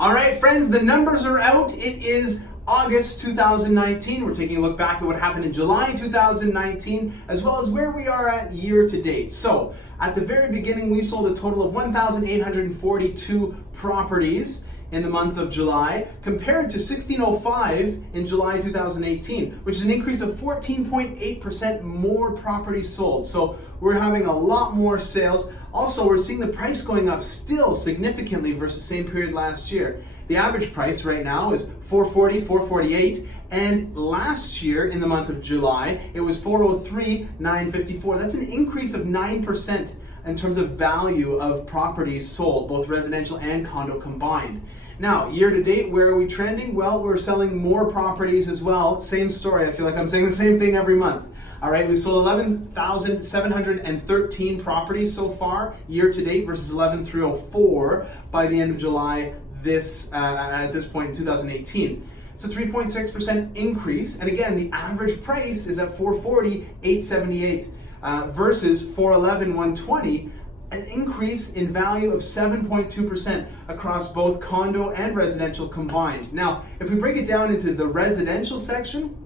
All right, friends, the numbers are out. It is August 2019. We're taking a look back at what happened in July 2019, as well as where we are at year to date. So, at the very beginning, we sold a total of 1,842 properties in the month of July, compared to 1,605 in July 2018, which is an increase of 14.8% more properties sold. So we're having a lot more sales. Also, we're seeing the price going up still significantly versus same period last year. The average price right now is $440, $448, and last year in the month of July, it was $403, $954. That's an increase of 9% in terms of value of properties sold, both residential and condo combined. Now, year to date, where are we trending? Well, we're selling more properties as well. Same story. I feel like I'm saying the same thing every month. All right, we've sold 11,713 properties so far year to date versus 11,304 by the end of July at this point in 2018. It's a 3.6% increase, and again, the average price is at $440, $878 versus $411, $120. An increase in value of 7.2% across both condo and residential combined. Now, if we break it down into the residential section,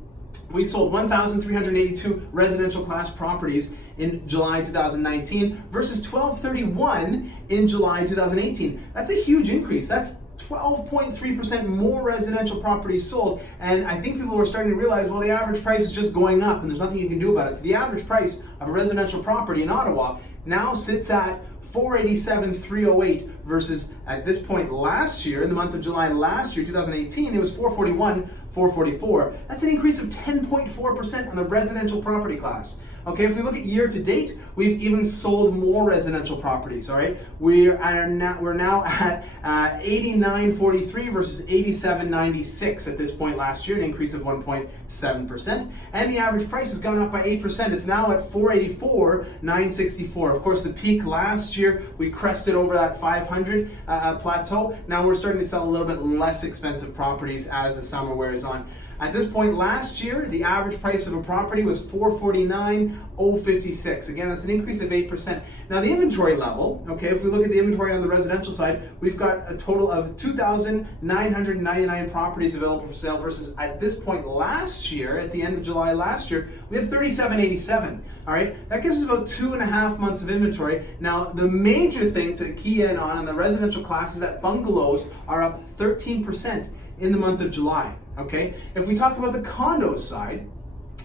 we sold 1,382 residential class properties in July 2019 versus 1,231 in July 2018. That's a huge increase. That's 12.3% more residential properties sold, and I think people are starting to realize, well, the average price is just going up and there's nothing you can do about it. So the average price of a residential property in Ottawa now sits at $487,308 versus at this point last year, in the month of July last year, 2018, it was $441, $444. That's an increase of 10.4% on the residential property class. Okay, if we look at year to date, we've even sold more residential properties, all right? We're now at 89.43 versus 87.96 at this point last year, an increase of 1.7%. And the average price has gone up by 8%. It's now at 484,964. Of course, the peak last year, we crested over that 500 plateau. Now we're starting to sell a little bit less expensive properties as the summer wears on. At this point last year, the average price of a property was $449,056. Again, that's an increase of 8%. Now the inventory level, okay, if we look at the inventory on the residential side, we've got a total of 2,999 properties available for sale versus at this point last year, at the end of July last year, we had 3,787. All right, that gives us about 2.5 months of inventory. Now, the major thing to key in on the residential class is that bungalows are up 13% in the month of July. Okay, if we talk about the condo side,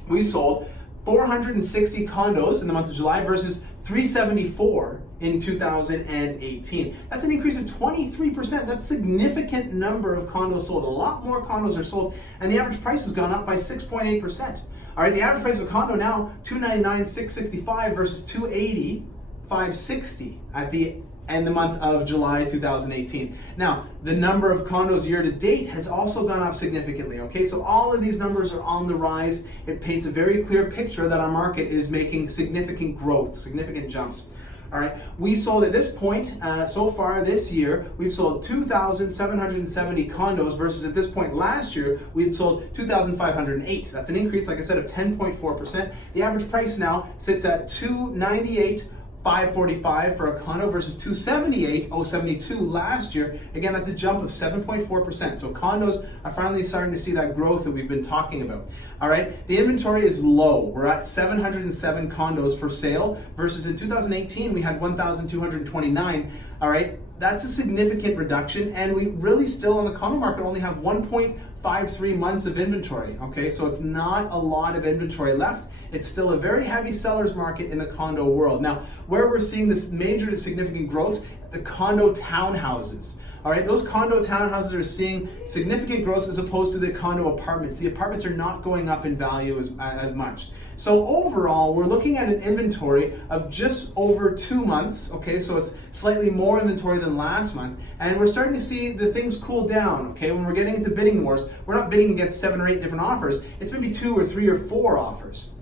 we sold 460 condos in the month of July versus 374 in 2018. That's an increase of 23%. That's a significant number of condos sold. A lot more condos are sold, and the average price has gone up by 6.8%. All right, the average price of a condo now $299,665 versus $280,560 at the and the month of July 2018. Now, the number of condos year to date has also gone up significantly, okay? So all of these numbers are on the rise. It paints a very clear picture that our market is making significant growth, significant jumps. All right, we sold at this point, so far this year, we've sold 2,770 condos versus at this point last year, we had sold 2,508. That's an increase, like I said, of 10.4%. The average price now sits at $298,545 for a condo versus $278,072 last year. Again, that's a jump of 7.4%. So condos are finally starting to see that growth that we've been talking about. All right, the inventory is low. We're at 707 condos for sale versus in 2018 we had 1,229. All right, that's a significant reduction, and we really still on the condo market only have 1.53 months of inventory. Okay, so it's not a lot of inventory left. It's still a very heavy seller's market in the condo world. Now, where we're seeing this major significant growth, the condo townhouses. All right, those condo townhouses are seeing significant growth as opposed to the condo apartments. The apartments are not going up in value as much. So overall, we're looking at an inventory of just over 2 months, okay? So it's slightly more inventory than last month, and we're starting to see the things cool down, okay? When we're getting into bidding wars, we're not bidding against 7 or 8 different offers. It's maybe 2 or 3 or 4 offers.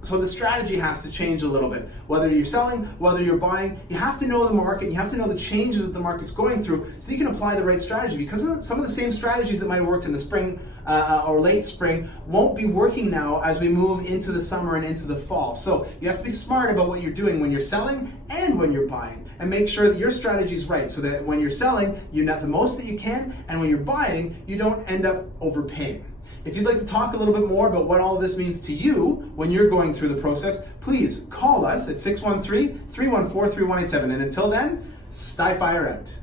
So the strategy has to change a little bit. Whether you're selling, whether you're buying, you have to know the market, you have to know the changes that the market's going through so you can apply the right strategy, because some of the same strategies that might have worked in the spring or late spring won't be working now as we move into the summer and into the fall. So you have to be smart about what you're doing when you're selling and when you're buying. and make sure that your strategy is right so that when you're selling, you net the most that you can, and when you're buying, you don't end up overpaying. If you'd like to talk a little bit more about what all of this means to you when you're going through the process, please call us at 613-314-3187. And until then, StyFire out.